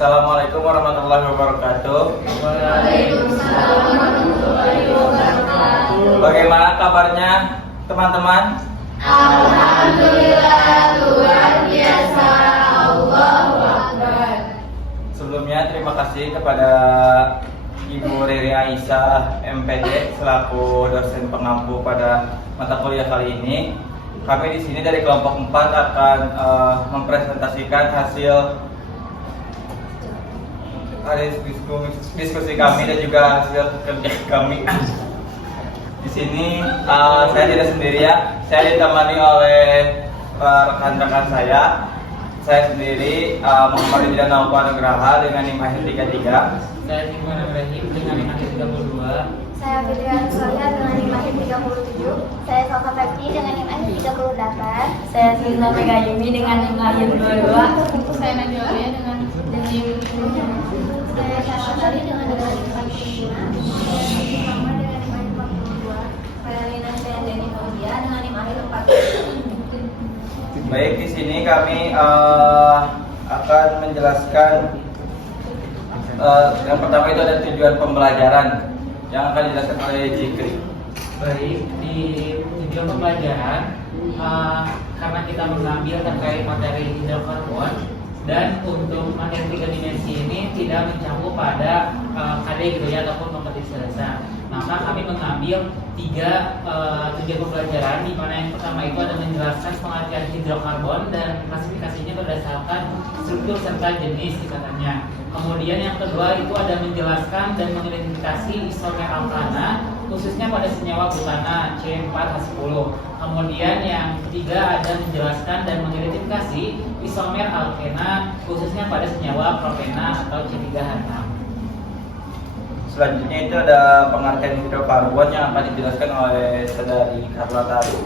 Assalamualaikum warahmatullahi wabarakatuh. Waalaikumsalam warahmatullahi wabarakatuh. Bagaimana kabarnya teman-teman? Alhamdulillah, luar biasa. Allahu Akbar. Sebelumnya terima kasih kepada Ibu Riri Aisyah MPD selaku dosen pengampu pada mata kuliah kali ini. Kami di sini dari kelompok 4 akan mempresentasikan hasil diskusi kami dan juga hasil kerja kami. Di sini saya tidak sendiri ya, saya ditemani oleh rekan-rekan saya. Saya sendiri Muhammad Ridwan Nugraha dengan NIM akhir 33. Saya Iman Ibrahim dengan NIM akhir 32. Saya Fitria Nusoya dengan NIM akhir 37. Saya Salsa Fekti dengan NIM akhir 38. Saya Sina Megayumi dengan NIM akhir 22. Saya Najwa Alia dengan NIM. Saya Syarah Sari dengan NIM akhir 45. Saya Muhammad dengan NIM akhir 42. Saya Lina Deni Fauzia dengan NIM akhir 40. Baik, di sini kami akan menjelaskan yang pertama itu ada tujuan pembelajaran yang akan dijelaskan oleh Jikri. Baik, di tujuan pembelajaran karena kita mengambil terkait materi hidrokarbon dan untuk materi 3 dimensi ini tidak mencakup pada KD gitu ya ataupun kompetisi dasar. Maka kami mengambil 3 tujuan pembelajaran, di mana yang pertama itu ada menjelaskan pengertian hidrokarbon dan klasifikasinya berdasarkan struktur serta jenis ikatannya. Kemudian yang kedua itu ada menjelaskan dan mengidentifikasi isomer alkana khususnya pada senyawa butana C4H10. Kemudian yang ketiga ada menjelaskan dan mengidentifikasi isomer alkena khususnya pada senyawa propena atau C3H6. Selanjutnya itu ada pengertian hidrokarbon yang akan dijelaskan oleh saudari Carla Taru.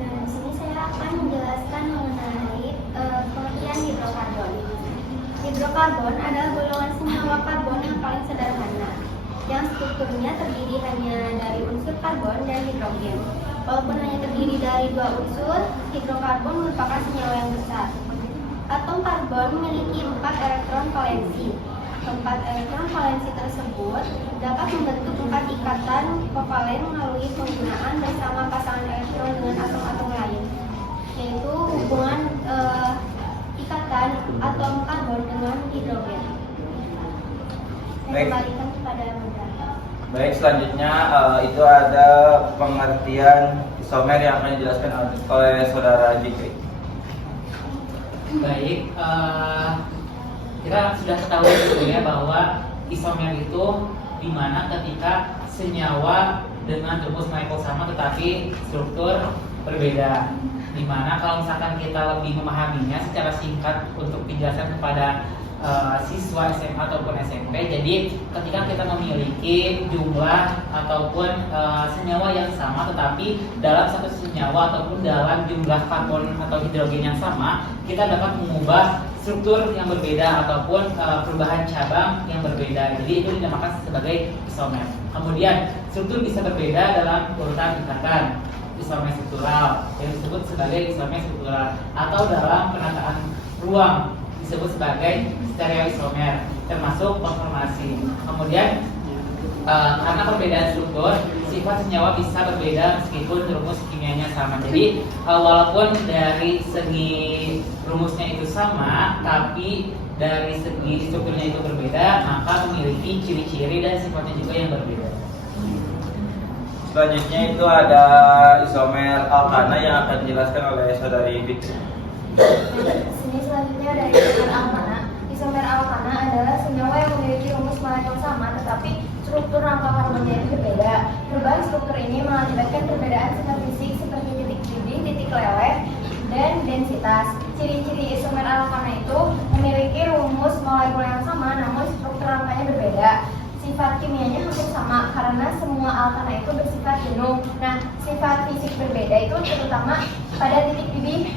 Nah, di sini saya akan menjelaskan mengenai pengertian hidrokarbon. Hidrokarbon adalah golongan senyawa karbon yang paling sederhana, yang strukturnya terdiri hanya dari unsur karbon dan hidrogen. Walaupun hanya terdiri dari 2 unsur, hidrokarbon merupakan senyawa yang besar. Atom karbon memiliki 4 elektron valensi. 4 elektron valensi tersebut dapat membentuk 4 ikatan kovalen melalui penggunaan bersama pasangan elektron dengan atom-atom lain, yaitu hubungan ikatan atom karbon dengan hidrogen. Saya Baik. kembalikan kepada moderator. Baik, selanjutnya itu ada pengertian isomer yang akan dijelaskan oleh saudara Jikri. Baik, kita sudah ketahui sebetulnya bahwa isomer itu dimana ketika senyawa dengan rumus molekul sama tetapi struktur berbeda. Dimana kalau misalkan kita lebih memahaminya secara singkat untuk dijelaskan kepada siswa SMA ataupun SMP, jadi ketika kita memiliki jumlah ataupun senyawa yang sama tetapi dalam satu senyawa ataupun dalam jumlah karbon atau hidrogen yang sama, kita dapat mengubah struktur yang berbeda ataupun perubahan cabang yang berbeda. Jadi itu dinamakan sebagai isomer. Kemudian struktur bisa berbeda dalam urutan ikatan, isomer struktural yang disebut sebagai isomer struktural, atau dalam penataan ruang disebut sebagai stereoisomer, termasuk konformasi. Kemudian karena perbedaan struktur, sifat senyawa bisa berbeda meskipun rumus kimianya sama. Jadi walaupun dari segi rumusnya itu sama, tapi dari segi strukturnya itu berbeda, maka memiliki ciri-ciri dan sifatnya juga yang berbeda. Selanjutnya itu ada isomer alkana yang akan dijelaskan oleh saudari Fitri. Di sini selanjutnya ada isomer alkana. Isomer alkana adalah senyawa yang memiliki rumus molekul sama tetapi struktur rangka karbonnya itu berbeda. Perubahan struktur ini mengakibatkan perbedaan sifat fisik seperti titik didih, titik leleh, dan densitas. Ciri-ciri isomer alkana itu memiliki rumus molekul yang sama namun struktur rangkanya berbeda. Sifat kimianya hampir sama karena semua alkana itu bersifat jenuh. Nah, sifat fisik berbeda itu terutama pada titik didih.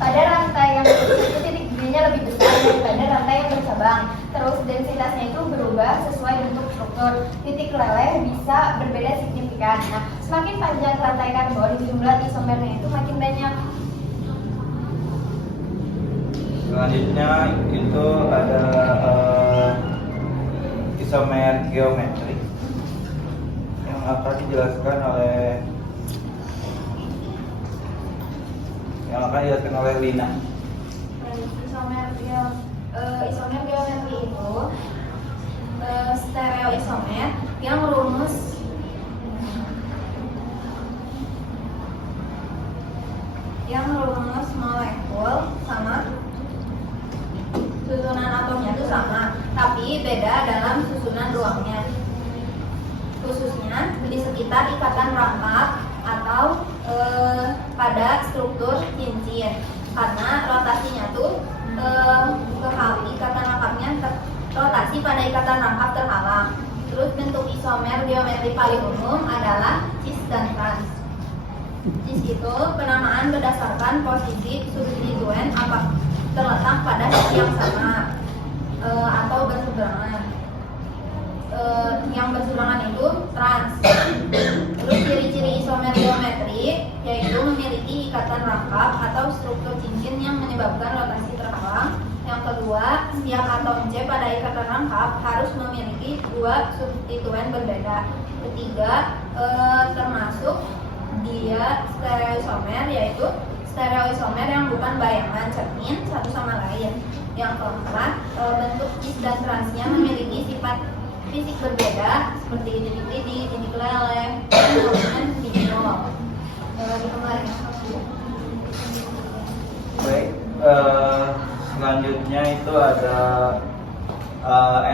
Pada rantai yang itu titik didihnya lebih besar daripada rantai yang bercabang. Terus densitasnya itu berubah sesuai bentuk struktur. Titik leleh bisa berbeda signifikan. Nah, semakin panjang rantai karbon, jumlah isomernya itu makin banyak. Selanjutnya itu ada isomer geometri yang akan dijelaskan oleh Lina. Isomer geometri itu stereoisomer yang rumus molekul sama, susunan atomnya itu sama, tapi beda dalam susunan ruangnya. Khususnya di sekitar ikatan rangkap atau pada struktur cincin, karena rotasinya tuh ikatan rangkapnya rotasi pada ikatan rangkap terhalang. Terus bentuk isomer geometri paling umum adalah cis dan trans. Cis itu penamaan berdasarkan posisi substituen apa terletak pada sisi yang sama atau berseberangan. Yang berseberangan itu trans. Terus ciri-ciri isomer geometri yaitu memiliki ikatan rangkap atau struktur cincin yang menyebabkan rotasi terhalang. Yang kedua, setiap atom C pada ikatan rangkap harus memiliki dua substituen berbeda. Ketiga, termasuk dia stereoisomer, yaitu stereoisomer yang bukan bayangan cermin satu sama lain. Yang keempat, bentuk cis dan transnya memiliki sifat fisik berbeda seperti dinilai oleh Binol. Baik, selanjutnya itu ada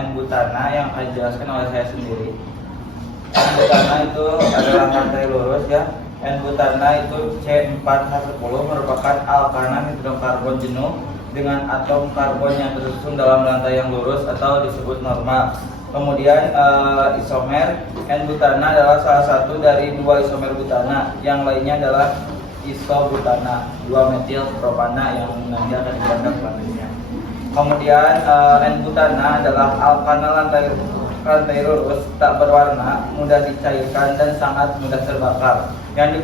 N-butana yang akan dijelaskan oleh saya sendiri. N-butana itu adalah rantai lurus ya. N-butana itu C4H10 merupakan alkana hidrokarbon jenuh dengan atom karbon yang tersusun dalam rantai yang lurus atau disebut normal. Kemudian isomer N-butana adalah salah satu dari dua isomer butana. Yang lainnya adalah isobutana, 2-metil propana yang nanti akan digunakan selanjutnya. Kemudian N-butana adalah alkana rantai lurus, tak berwarna, mudah dicairkan dan sangat mudah terbakar. Yang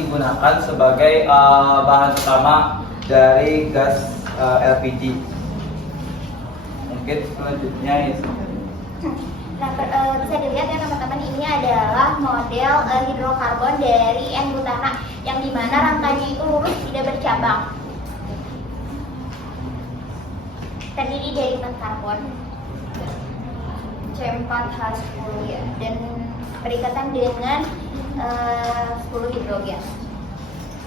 digunakan sebagai bahan utama dari gas LPG. Mungkin selanjutnya itu. Nah, bisa dilihat ya teman-teman, ini adalah model hidrokarbon dari N-butana yang dimana rantainya itu lurus tidak bercabang, terdiri dari 4 karbon C4H10 ya, dan berikatan dengan 10 hidrogen.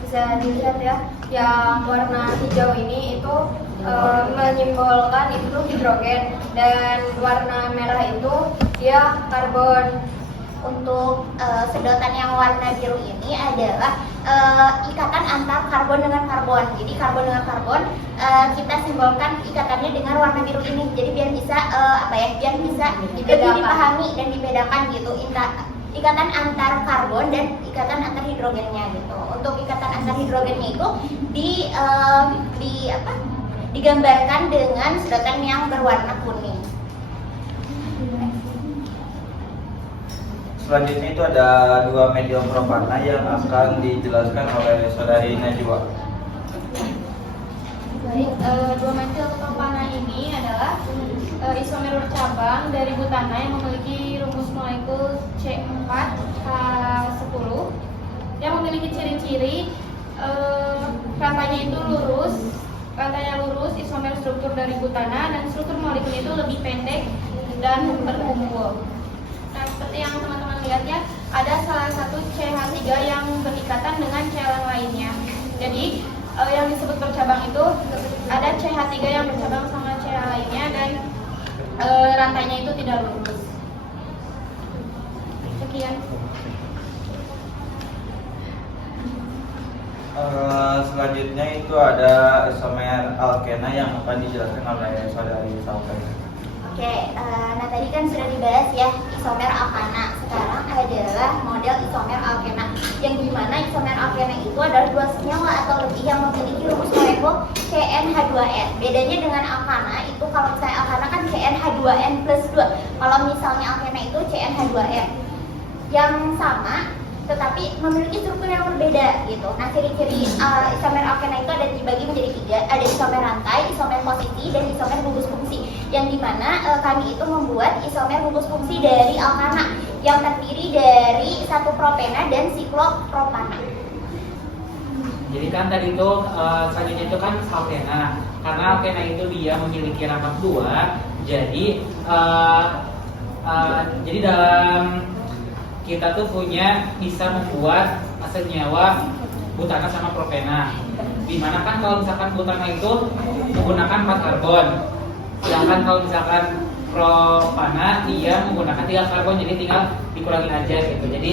Bisa dilihat ya, yang warna hijau ini itu menyimbolkan itu hidrogen, dan warna merah itu dia karbon. Untuk sedotan yang warna biru ini adalah ikatan antar karbon dengan karbon. Jadi karbon dengan karbon kita simbolkan ikatannya dengan warna biru ini. Jadi biar bisa biar bisa lebih dipahami dan dibedakan gitu. Ikatan antar karbon dan ikatan antar hidrogennya gitu. Untuk ikatan antar hidrogennya itu digambarkan dengan sedotan yang berwarna kuning. Selanjutnya itu ada 2 medium propana yang akan dijelaskan oleh saudari Najwa. Baik, 2 metil propana ini adalah isomer bercabang dari butana yang memiliki rumus molekul C4H10 yang memiliki ciri-ciri rantainya itu lurus, isomer struktur dari butana, dan struktur molekul itu lebih pendek dan berkumpul. Nah, seperti yang teman-teman lihat ya, ada salah satu CH3 yang berikatan dengan C yang lainnya. Jadi yang disebut bercabang itu ada CH3 yang bercabang sama C lainnya dan rantainya itu tidak lurus. Sekian. Selanjutnya itu ada isomer alkena yang akan dijelaskan oleh saudari Salvena. Oke, nah tadi kan sudah dibahas ya isomer alkana. Sekarang adalah model isomer alkena, yang dimana isomer alkena itu adalah 2 senyawa atau lebih yang memiliki rumus molekul CnH2n. Bedanya dengan alkana itu, kalau misalnya alkana kan CnH2n+2, kalau misalnya alkena itu CnH2n. Yang sama tetapi memiliki struktur yang berbeda gitu. Nah, ciri-ciri isomer alkena itu ada dibagi menjadi 3, ada isomer rantai, isomer posisi, dan isomer gugus fungsi. Yang dimana kami itu membuat isomer gugus fungsi dari alkana yang terdiri dari 1 propena dan siklopropana. Jadi kan tadi itu selanjutnya itu kan alkena. Karena alkena itu dia memiliki rangkap 2, jadi dalam kita tuh bisa membuat senyawa butana sama propena. Dimana kan kalau misalkan butana itu menggunakan 4 karbon, sedangkan kalau misalkan propana dia menggunakan 3 karbon, jadi tinggal dikurangin aja gitu. Jadi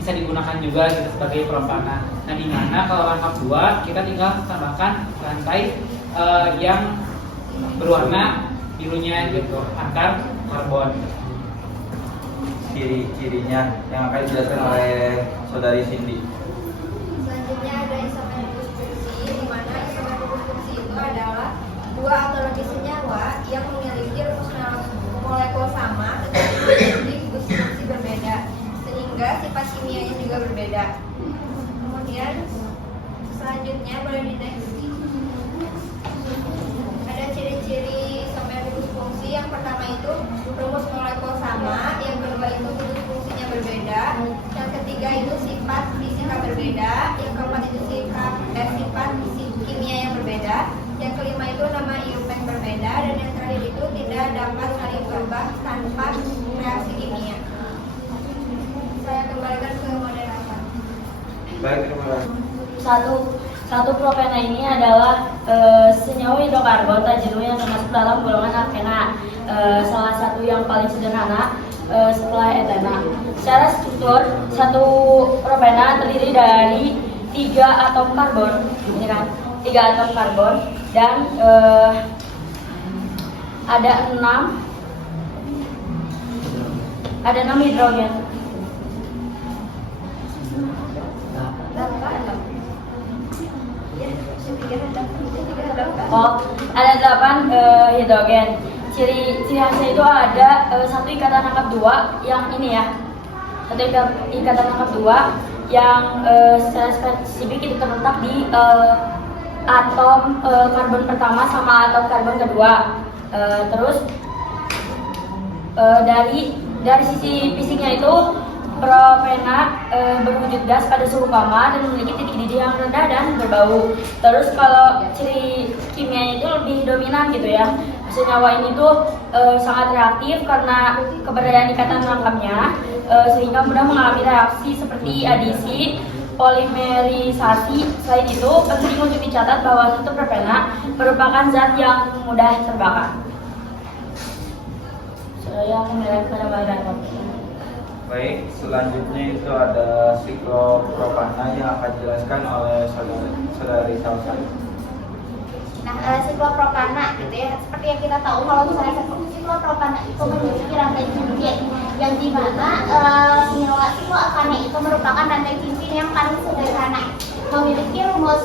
bisa digunakan juga gitu sebagai propana. Nah, dimana kalau rangkap 2 kita tinggal tambahkan rantai yang berwarna birunya gitu, antar karbon. Ciri-cirinya yang akan dijelaskan oleh saudari Cindy. Selanjutnya ada isomer gugus fungsi, di mana isomer gugus fungsi itu adalah 2 atau lebih senyawa yang memiliki rumus molekul sama tetapi memiliki gugus fungsi berbeda, sehingga sifat kimianya juga berbeda. Kemudian selanjutnya boleh di next. Ada ciri-ciri isomer gugus fungsi. Yang pertama itu rumus molekul sama, yang kedua itu gugus fungsinya berbeda, yang ketiga itu sifat fisika berbeda, yang keempat itu sifat kimia yang berbeda, yang kelima itu nama ion yang berbeda, dan yang terakhir itu tidak dapat saling berubah tanpa reaksi kimia. Saya kembalikan ke moderator. Baik, terima kasih. Satu propena ini adalah senyawa hidrokarbon tak jenuh yang termasuk dalam golongan alkena. Salah satu yang paling sederhana setelah etena. Secara struktur, satu propena terdiri dari 3 atom karbon, ini kan, 3 atom karbon, dan ada 6 hidrogen. Oh, ada 8 hidrogen. Ciri khasnya itu ada 1 ikatan rangkap 2 yang ini ya. 1 ikatan rangkap 2 yang secara spesifik itu terletak di atom karbon pertama sama atom karbon kedua. Terus dari sisi fisiknya itu propena berwujud gas pada suhu koma dan memiliki titik didih yang rendah dan berbau. Terus kalau ciri kimianya itu lebih dominan gitu ya. Senyawa ini tuh sangat reaktif karena keberadaan ikatan rangkapnya sehingga mudah mengalami reaksi seperti adisi, polimerisasi. Selain itu, penting untuk dicatat bahwa satu propena merupakan zat yang mudah terbakar. Saya kembali kepada moderator. Baik, selanjutnya itu ada siklopropana yang akan dijelaskan oleh saudari Salsa. Nah, siklopropana gitu ya, seperti yang kita tahu kalau misalnya siklopropana itu memiliki rantai cincin yang dimana senyawa sikloalkana itu merupakan rantai cincin yang paling sederhana, memiliki rumus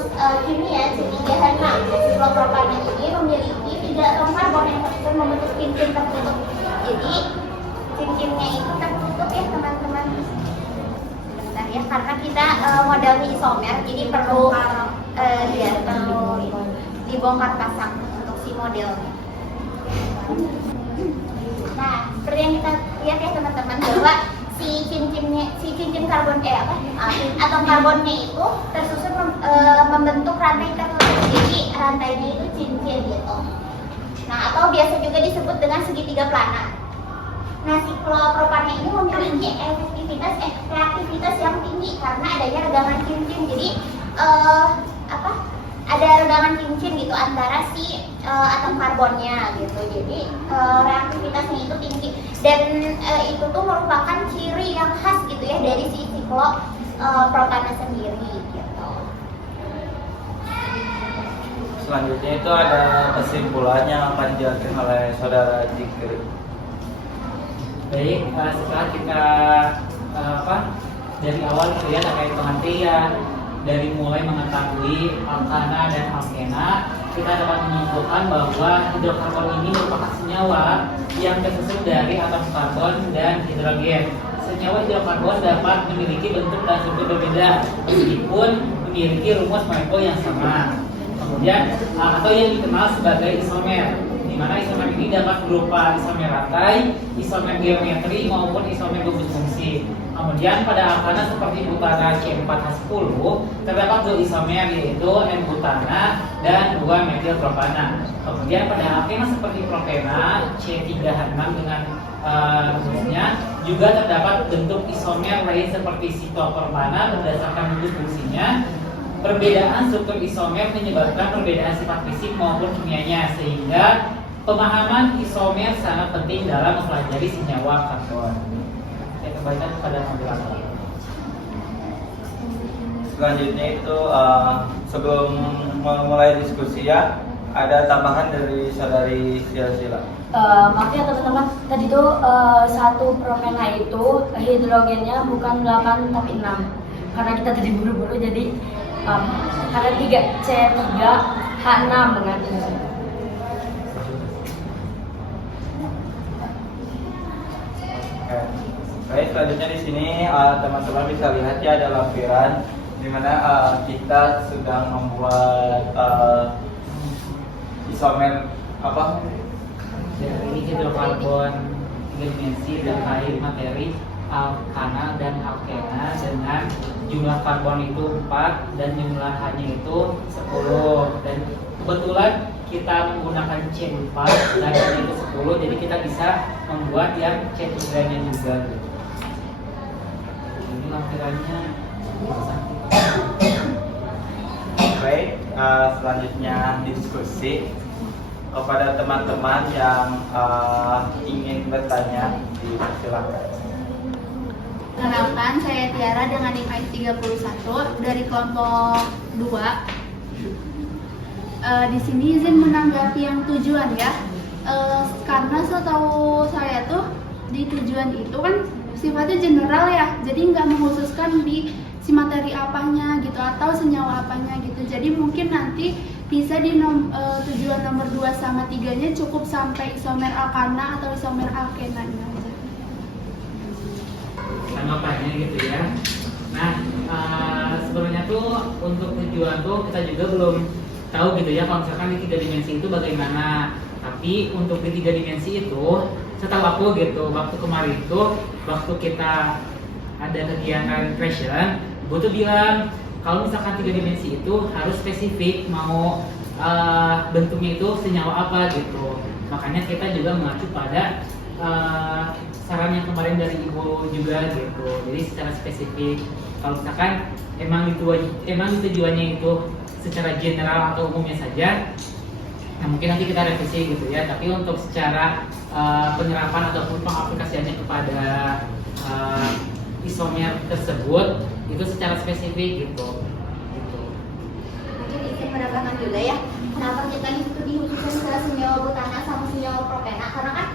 kimia C3H6. Siklopropana ini memiliki 3 atom karbon yang tersusun membentuk cincin tertutup. Jadi cincinnya itu tertutup ya teman-teman. Bentar ya, karena kita modelnya isomer, jadi perlu dibongkar pasang untuk si modelnya. Nah, seperti yang kita lihat ya teman-teman, bahwa si cincin karbon atom karbonnya itu tersusun membentuk rantai tertutup. Jadi rantainya itu cincin gitu. Nah, atau biasa juga disebut dengan segitiga plana. Nah, siklopropana ini memiliki reaktivitas yang tinggi karena adanya regangan cincin. Jadi ada regangan cincin gitu antara si atom karbonnya gitu. Jadi reaktivitasnya itu tinggi dan itu tuh merupakan ciri yang khas gitu ya dari si siklopropana sendiri gitu. Selanjutnya itu ada kesimpulan yang akan dijelaskan oleh saudara Jikri. Baik, setelah kita dari awal gitu ya terkait pengertian, dari mulai mengetahui alkana dan alkena, kita dapat menyimpulkan bahwa hidrokarbon ini merupakan senyawa yang tersusun dari atom karbon dan hidrogen. senyawa hidrokarbon dapat memiliki bentuk dan struktur berbeda meskipun memiliki rumus molekul yang sama. Kemudian atau yang dikenal sebagai isomer, di mana isomer ini dapat berupa isomer rantai, isomer geometri maupun isomer gugus fungsi. Kemudian pada alkana seperti butana C4H10 terdapat 2 isomer yaitu N-butana dan 2-metilpropana. Kemudian pada alkena seperti propena C3H6 dengan rumusnya juga terdapat bentuk isomer lain seperti sitopropana berdasarkan gugus fungsinya. Perbedaan struktur isomer menyebabkan perbedaan sifat fisik maupun kimianya, sehingga pemahaman isomer sangat penting dalam mempelajari senyawa karbon. Saya kembalikan kepada moderator. Selanjutnya itu sebelum memulai diskusi ya, ada tambahan dari saudari Sila. Maaf ya teman-teman, tadi tuh satu propena itu hidrogennya bukan 8 tapi 6. Karena kita tadi buru-buru jadi ada 3 C3H6 mengandung. Baik, selanjutnya di sini teman-teman bisa lihat ya ada lampiran di mana kita sedang membuat isomer apa? Dari hidrokarbon 3 dimensi terkait materi alkana dan alkena dengan jumlah karbon itu 4 dan jumlah H-nya itu 10, dan kebetulan kita menggunakan C4 dan H-nya itu 10, jadi kita bisa membuat yang C3-nya juga gitu. Ini lampirannya. Baik, selanjutnya diskusi kepada teman-teman yang ingin bertanya, silakan. Perkenalkan, saya Tiara dengan NIM 31 dari kelompok 2. Di sini izin menanggapi yang tujuan ya. Karena setahu saya tuh di tujuan itu kan sifatnya general ya, jadi nggak mengkhususkan di si materi apanya gitu atau senyawa apanya gitu. Jadi mungkin nanti bisa di tujuan nomor 2 sama 3-nya cukup sampai isomer alkana atau isomer alkenanya aja. Tanggapannya gitu ya. Nah, sebenarnya tuh untuk tujuan tuh kita juga belum tahu gitu ya kalau misalkan di 3 dimensi itu bagaimana. Tapi untuk di 3 dimensi itu setahu aku gitu, waktu kemarin itu waktu kita ada kegiatan fashion, gue tuh bilang kalau misalkan 3 dimensi itu harus spesifik mau bentuknya itu senyawa apa gitu. Makanya kita juga mengacu pada saran yang kemarin dari ibu juga gitu. Jadi secara spesifik kalau misalkan emang tujuannya itu secara general atau umumnya saja, nah mungkin nanti kita revisi gitu ya. Tapi untuk secara penerapan ataupun pengaplikasiannya kepada isomer tersebut itu secara spesifik gitu. Mungkin izin menambahkan juga ya, kenapa kita itu dikhususkan ke senyawa butana sama senyawa propena, karena kan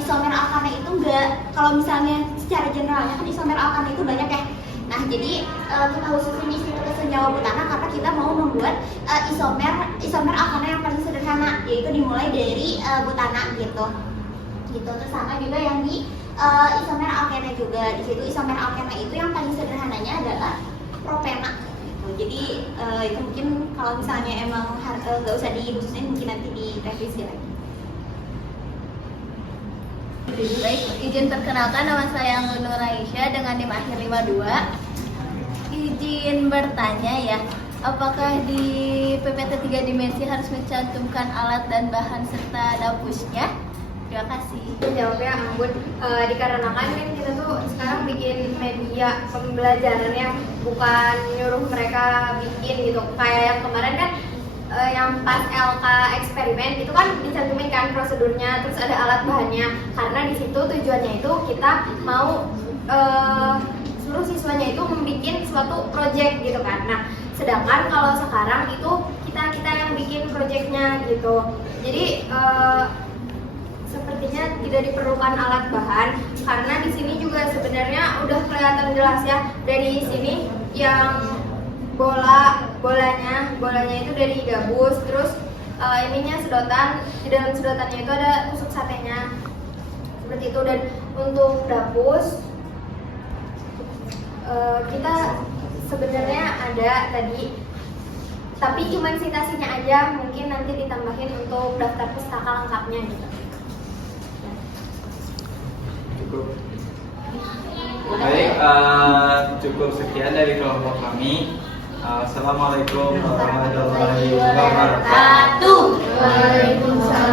isomer alkana itu enggak, kalau misalnya secara generalnya kan isomer alkana itu banyak ya. Nah jadi kita khususin di situ ke senyawa butana karena kita mau membuat isomer alkana yang paling sederhana, yaitu dimulai dari butana gitu. Terus sama juga yang di isomer alkena juga. Di situ isomer alkena itu yang paling sederhananya adalah propena. Jadi itu mungkin kalau misalnya emang nggak usah dikhususin, mungkin nanti direvisi lagi. Baik, izin perkenalkan, nama saya Nur Aisyah dengan NIM akhir 52. Izin bertanya ya, apakah di PPT 3 dimensi harus mencantumkan alat dan bahan serta dapusnya? Terima kasih. Jawabnya Ambon, dikarenakan kan kita tuh sekarang bikin media pembelajaran yang bukan nyuruh mereka bikin gitu. Kayak yang kemarin kan yang pas LK eksperimen itu kan dicantumin kan prosedurnya, terus ada alat bahannya. Karena di situ tujuannya itu kita mau seluruh siswanya itu membuat suatu project gitu kan. Nah, sedangkan kalau sekarang itu kita yang bikin projectnya gitu. Jadi sepertinya tidak diperlukan alat bahan karena di sini juga sebenarnya udah kelihatan jelas ya, dari sini yang bolanya itu dari gabus, terus ininya sedotan, di dalam sedotannya itu ada tusuk satenya seperti itu. Dan untuk dapus Kita sebenarnya ada tadi, tapi cuma citasinya aja, mungkin nanti ditambahin untuk daftar pustaka lengkapnya gitu. Cukup. Baik, cukup sekian dari kelompok kami. Assalamualaikum warahmatullahi wabarakatuh. Waalaikumsalam.